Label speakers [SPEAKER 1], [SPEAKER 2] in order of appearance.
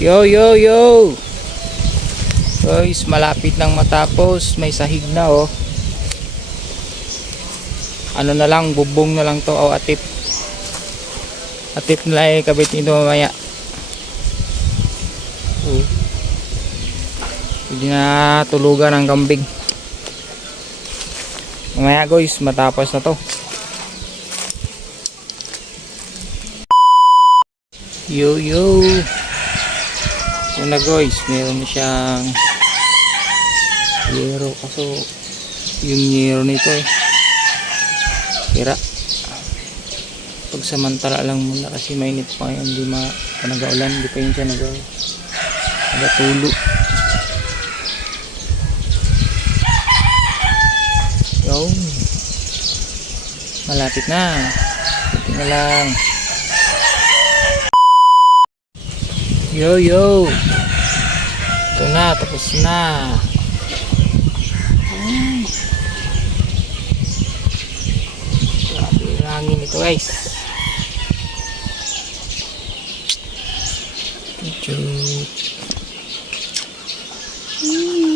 [SPEAKER 1] Yo, yo, yo! Guys, malapit nang matapos. May sahig na, oh. Ano na lang, bubong na lang to, o atip. Atip na lang eh, kabit nito mamaya. Oh. Pwede na tulugan ang kambing. Mamaya guys, matapos na to. Yo yo. Yan na guys, meron siyang yero kaso yung yero nito eh. Tira. Pagsamantala lang muna kasi mainit pa ngayon, hindi ma pa nag-aulan, hindi pa yun siya nag nagatulo. Yo. Malapit na. Na lang. yo yo ito na tapos na grabe yung hangin ito guys Thank you. Mm.